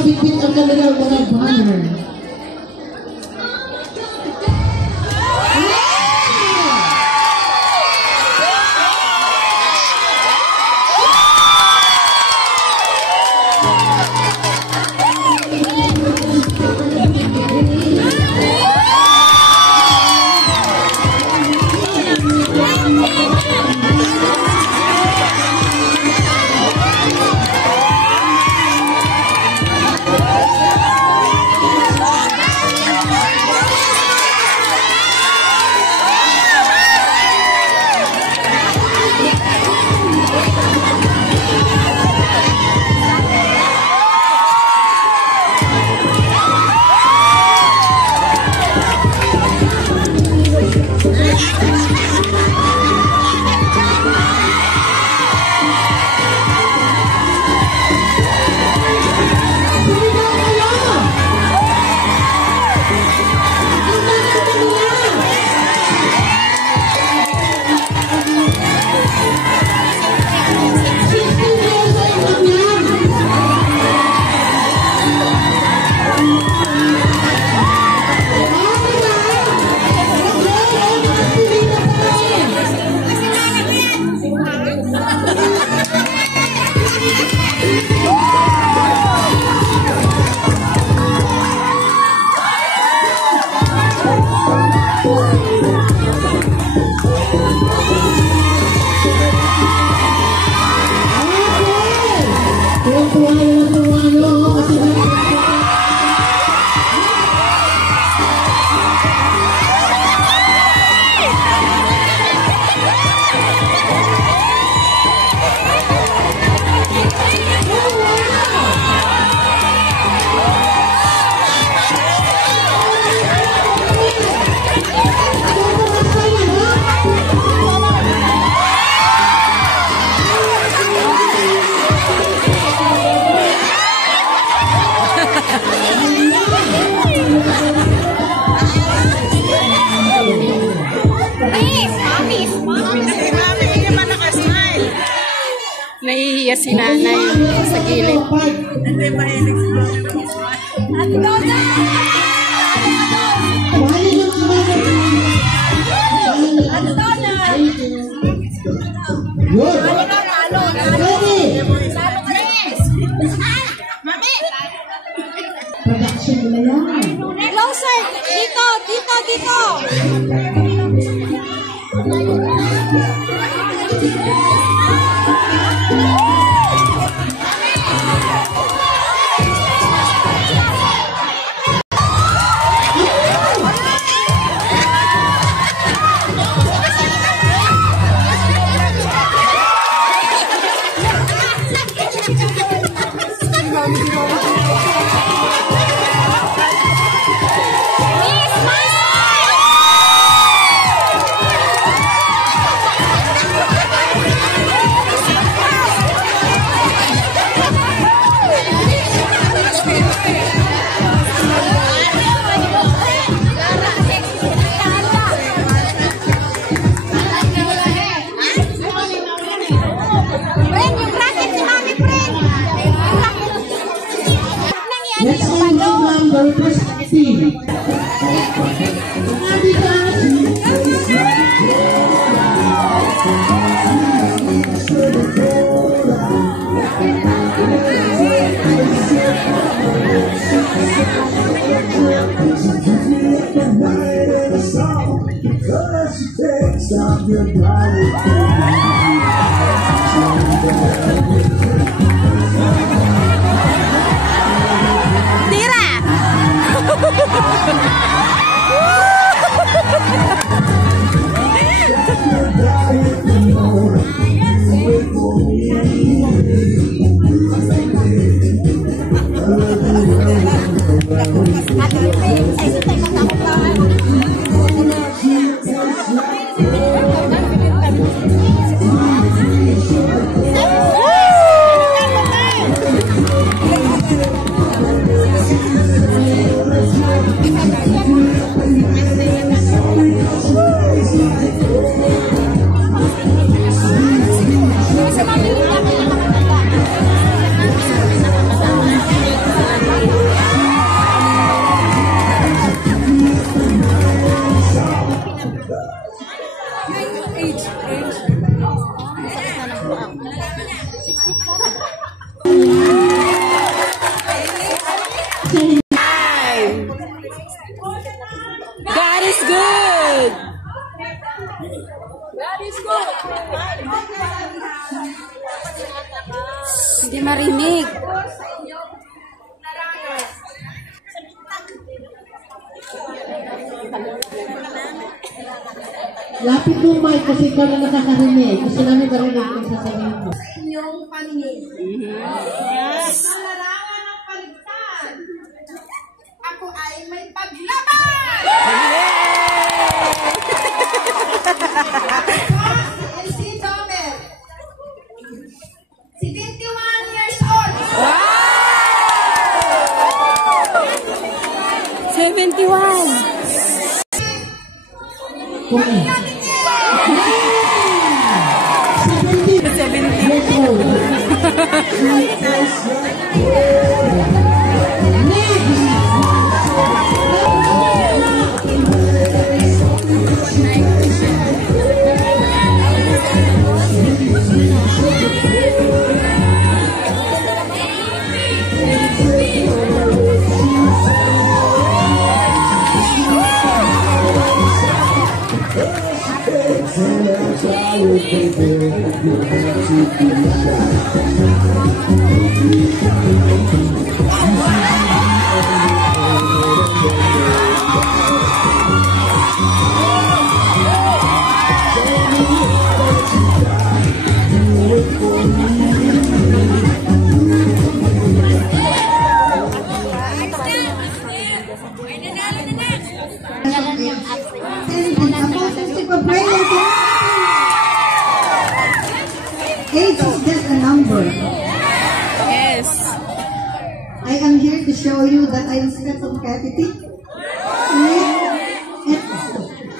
nakabitbit ang kanilang mga banner. Nahihiya si nanay sa gilid. Hindi mahilig sila. Ate Donna! Ate Donna! Mami! Production na yan. Closer! Dito! Dito! Dito! Let's all welcome the request team. Woo! age range. Sakit na ng paa. God is good! God is good. Hindi marinig. Lapit mo, Mike, kasi ikaw na nakakarinig. Gusto namin marinig kung sasabihin mo. Inyong paningin. Yes. Sa larangan ng paligtan, ako ay may paglaban! Ako si Jomel, 71 years old. 71. Okay. 70. Years old. Age is just a number. Yes. I am here to show you that I am still competitive.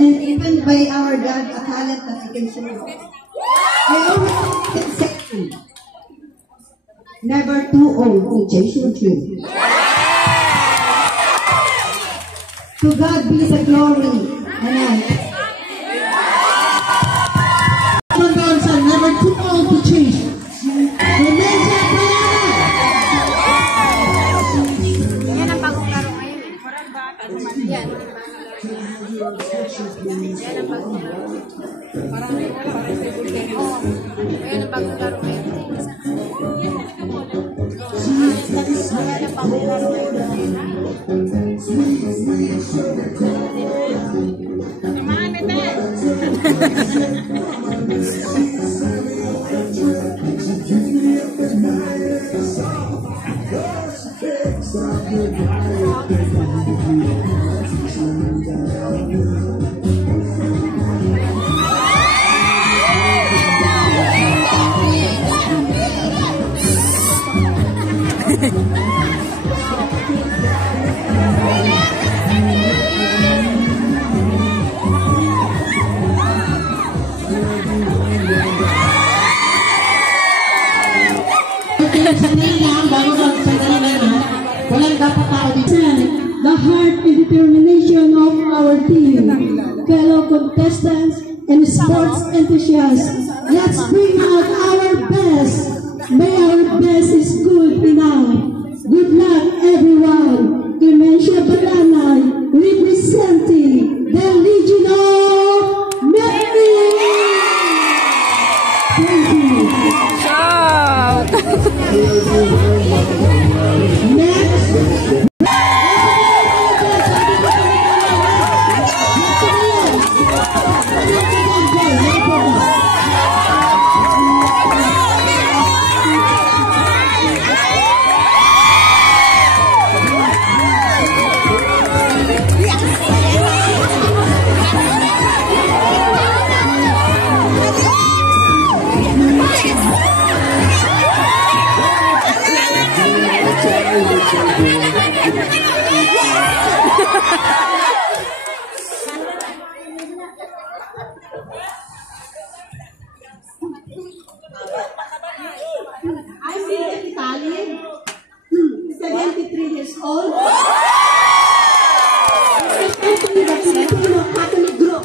And even by our God, a talent that I can show you. I always can say never too old to chase your dream. To God be the glory. Amen. Never too old to change. Amen. Yan ang bagong laro ngayon. Yan. Yan ang bagong laro. Parang oh, yan ang bagong laro ngayon. Yan ang bagong laro ngayon. Samahan natin. The heart and determination of our team, fellow contestants and sports enthusiasts. Let's bring out our best. May our best is good enough. Good luck, everyone. Clemencia Balanay, representing the Legion of Mary. Thank you. Shout! Next. I see an Italian, 73 years old. Especially the Filipino Catholic group.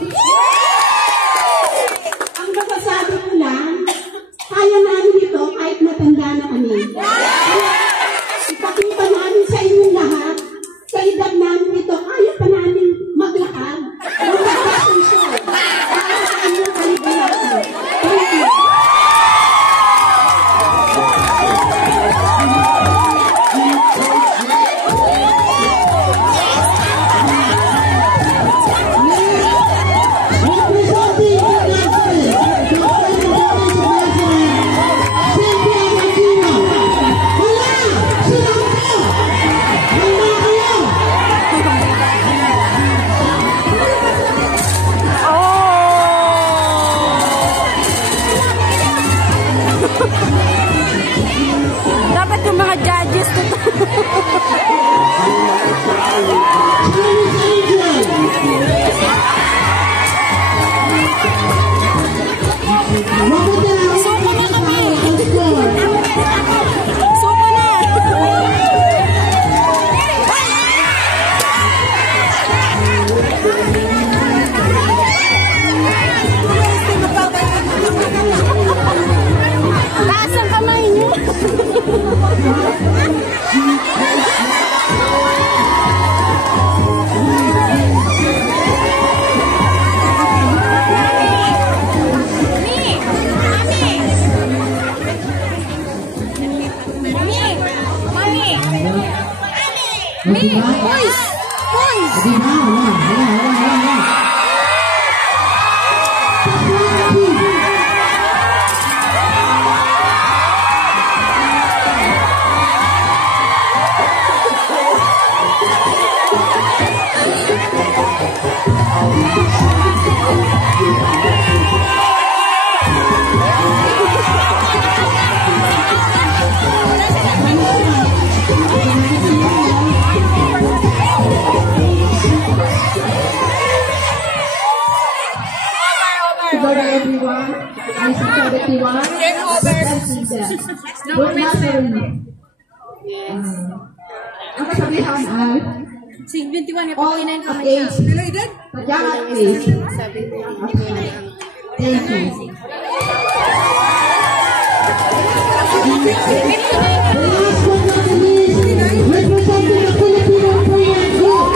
Dapat yung mga judges Suko na kami. Suko na. Taas ang kamay niyo. Together everyone, I support everyone. Game over. Don't matter. Ang kasabihan ay 21 all of age, young at age. Thank you. The last one not the least, representing the Filipino Korean group,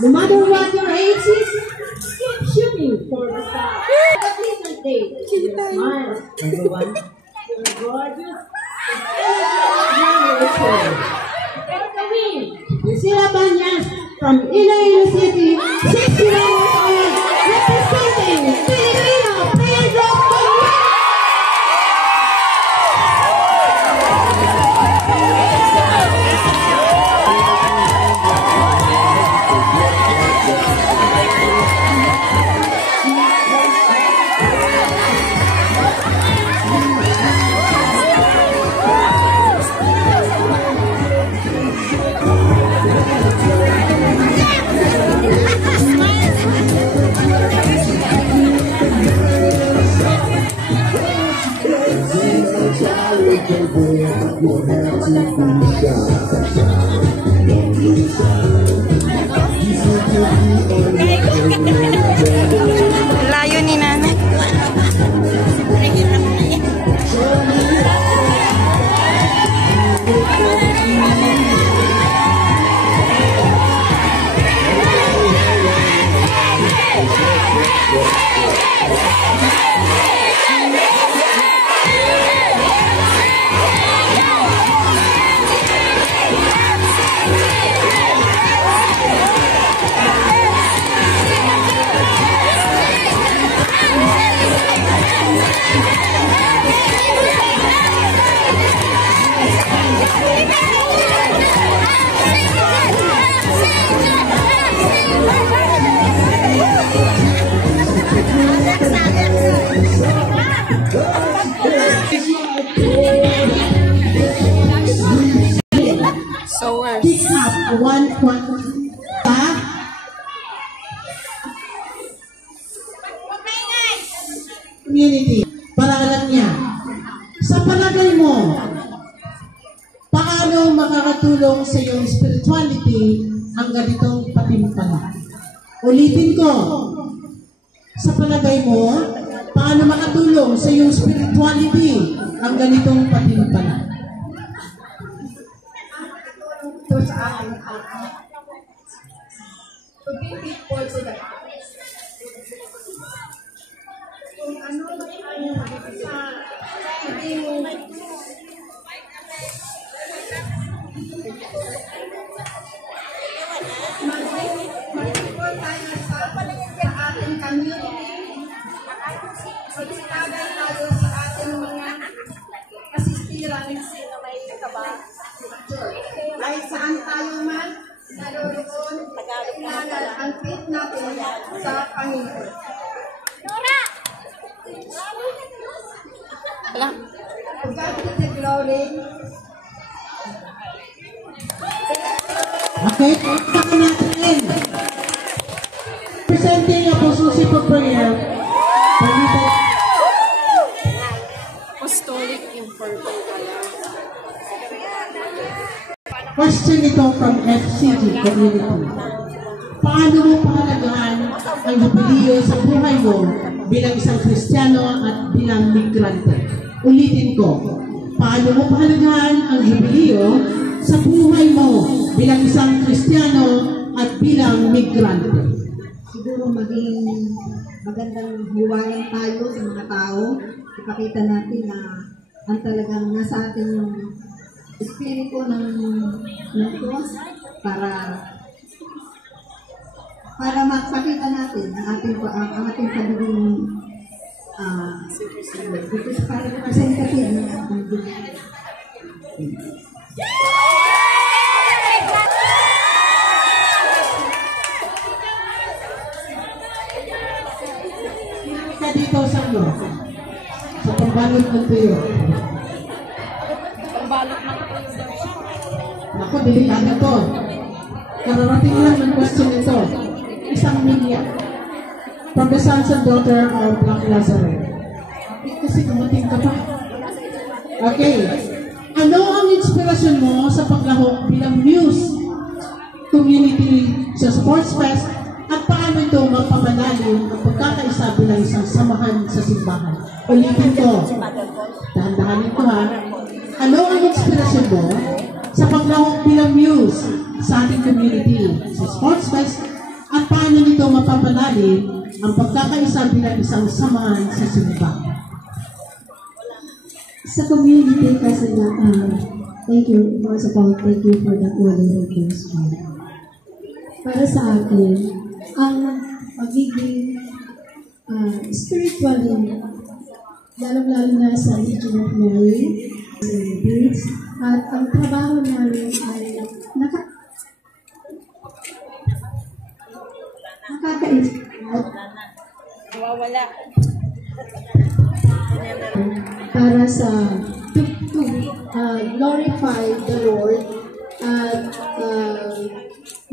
no matter what your age is, keep shooting for the stars. At least a day, your smile, everyone. You're gorgeous. For the win, Priscilla Banyas from Iloilo City, 61 years old, representing Filipino Players of the World. Layo ni nanay. community. Paralan niya. Sa palagay mo, paano makakatulong sa iyong spirituality ang ganitong patimpala? Ulitin ko. Sa palagay mo, paano makatulong sa iyong spirituality ang ganitong patimpala? Ito sa akin, to be faithful to the kung ano mag-faithful tayo sa ating community, magsitagay tayo sa ating mga asistiran kahit saan tayo man naroon, ang faith natin sa Panginoon. Wala. To God be the glory. Okay, pakita natin. Presenting Apostle Susi for prayer. Apostolic Importer pala. Question ito from FCG community. Paano mo pahalagahan ang jubileo sa buhay mo bilang isang Kristiyano at bilang migrante? Ulitin ko. Paano mo pahalagahan ang jubileo sa buhay mo bilang isang Kristiyano at bilang migrante? Siguro maging magandang hiwayan tayo sa mga tao. Ipakita natin na ang talagang nasa atin yung espiritu ng Diyos para makita natin ang ating pagiging para representative ng ating Diyos. Ka dito sa ano? Sa pagbalot ng tuyo. Ako, delikado to. Kararating lang ng question ito. Isang media. From the sons and daughter of Black Lazarus. Kasi kumating ka pa. Okay. Ano ang inspirasyon mo sa paglahok bilang news community sa Sports Fest at paano ito magpamalalim ang pagkakaisa bilang isang samahan sa simbahan? Ulitin ko. Dahan-dahanin ko ha. Ano ang inspirasyon mo sa paglahok bilang news sa ating community sa Sports Fest at paano nito mapapalalim ang pagkakaisa bilang isang samahan sa simbahan? Sa community kasi thank you, first of all, thank you for that wonderful question. Para sa akin, ang pagiging spiritually, lalong-lalo na sa Legion of Mary, at ang trabaho namin ay nakaka-inspire Nawawala. para sa to glorify the Lord at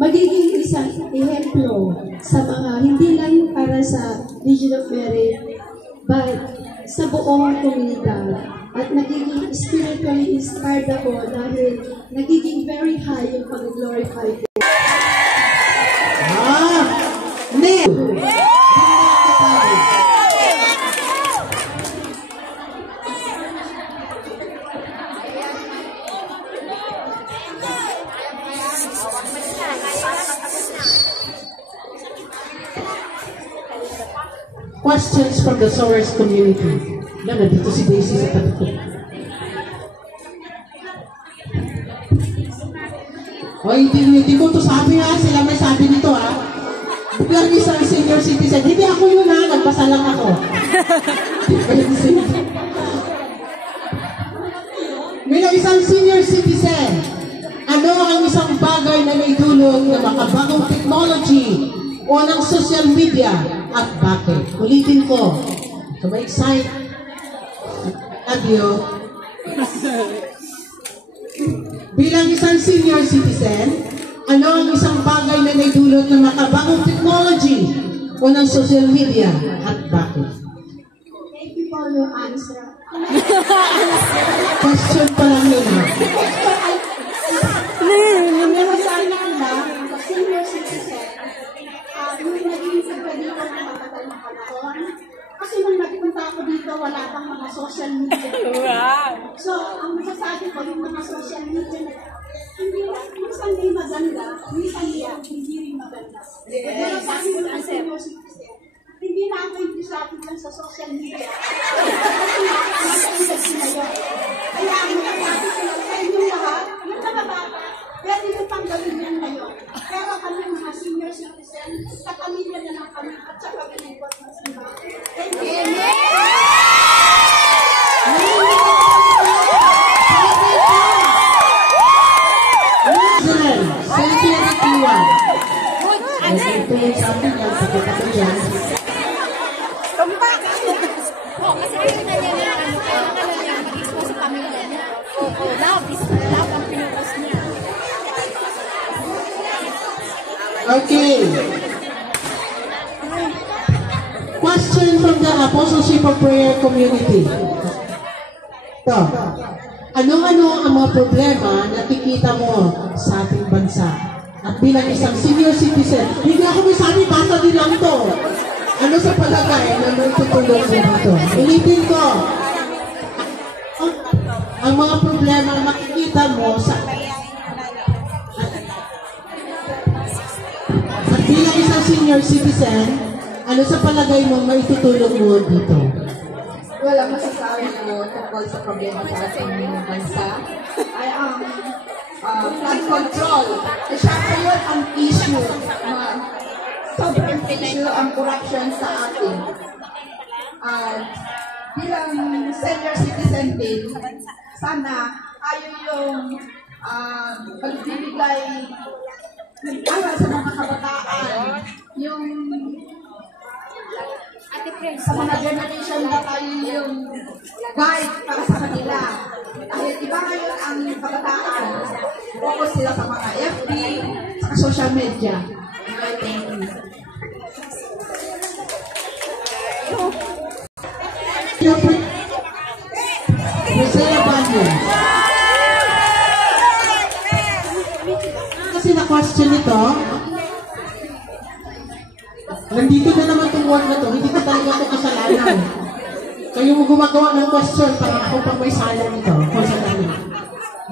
magiging isang ehemplo sa mga hindi lang para sa Legion of Mary but sa buong komunidad. At nagiging spiritually inspired ako dahil nagiging very high yung pag-glorify ko. Neil! Questions from the Source community. Yan, nandito si Daisy sa tabi ko. O, hindi ko ito sabi ha. Sila may sabi nito ha. Biglang isang senior citizen. Hindi ako yun ha. Nagpasa lang ako. Bilang isang senior citizen, ano ang isang bagay na may dulot ng makabagong technology o ng social media at bakit? Ulitin ko. Kama-excite. Abyo. Bilang isang senior citizen, ano ang isang bagay na may dulot ng makabagong technology o ng social media at bakit? Thank you Question pa lang yun ha. Pero sa akin lang, sa senior citizen, yung naging sabi dito ng matagal na panahon, kasi nung nagpunta ako dito, wala pang mga social media. Wow. So, ang masasabi ko, yung mga social media na hindi, minsan di maganda, minsan hindi rin maganda. Pero sa akin yung senior citizen, hindi na ako interesado dyan sa social media. Kasi nasa-industry na yun. Kaya ang masasabi ko lang sa inyo lahat, yung mga bata, pwede nyo pang gawin yan ngayon. Pero kami mga senior citizen, sa pamilya na lang kami at sa pag-inipot ng simbahan. Thank you. Israel, 2021. Ito yung sabi niya, sakit ako dyan. Tumpak! Oo, kasi kailangan niya na, kailangan niya mag-ispo sa pamilya niya. Oo, love ang pinutos niya. Okay. Question from the Apostleship of Prayer community. Ito. Ano-ano ang mga problema na nakikita mo sa ating bansa? At bilang isang senior citizen, hindi ako may sabi, basta din lang to. Ano sa palagay na may tutulong mo dito? Ulitin ko. Ang mga problema na makikita mo sa... At bilang isang senior citizen, ano sa palagay mo maitutulong mo dito? Wala masasabi ko tungkol sa problema sa ating bansa ay ang flood control. Siyempre yun ang issue. Sobrang issue ang corruption sa atin. Bilang senior citizen din, sana tayo yung magbibigay ng aral sa mga kabataan, yung sa mga generation na tayo yung guide para sa kanila. Dahil iba ngayon ang kabataan, focus sila sa mga FB, sa social media. Thank you. Rosella Banyo. Kasi na-question ito, nandito na naman itong word na to, hindi ko talaga ito kasalanan. Kayo mo gumagawa ng question para ako pang may sala nito.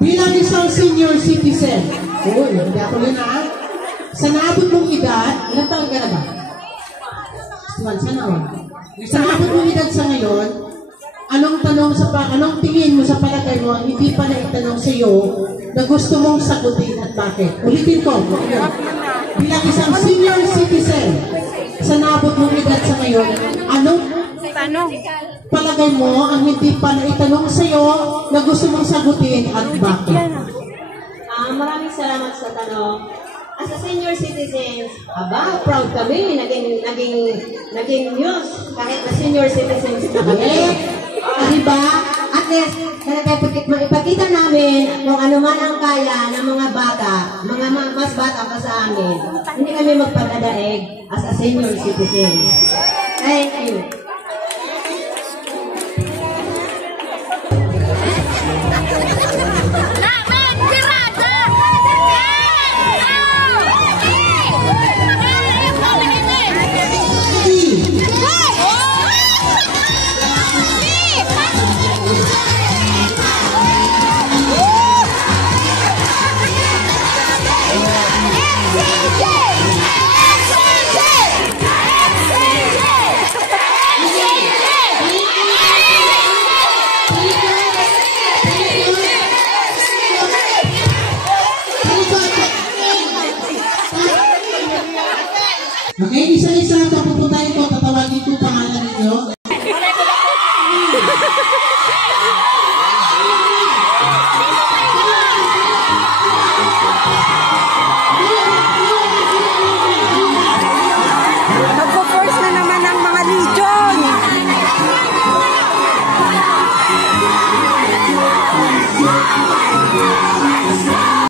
Bilang isang senior citizen, hindi ako yun ha, sa naabot mong edad, ilang taon ka na ba? Sana on. Sa naabot mong edad sa ngayon, anong tingin mo sa palagay mo ang hindi pa naitanong sa iyo na gusto mong sagutin at bakit? Ulitin ko. Bilang isang senior citizen, sa naabot mong edad sa ngayon, anong palagay mo ang hindi pa naitanong sa iyo na gusto mong sagutin at bakit? Maraming salamat sa tanong. As a senior citizens, proud kami, naging news kahit na senior citizens na kami. Diba? At least, ipakita namin kung ano man ang kaya ng mga bata, mga mas bata pa sa amin. Hindi kami magpagdadaig as a senior citizen. Thank you.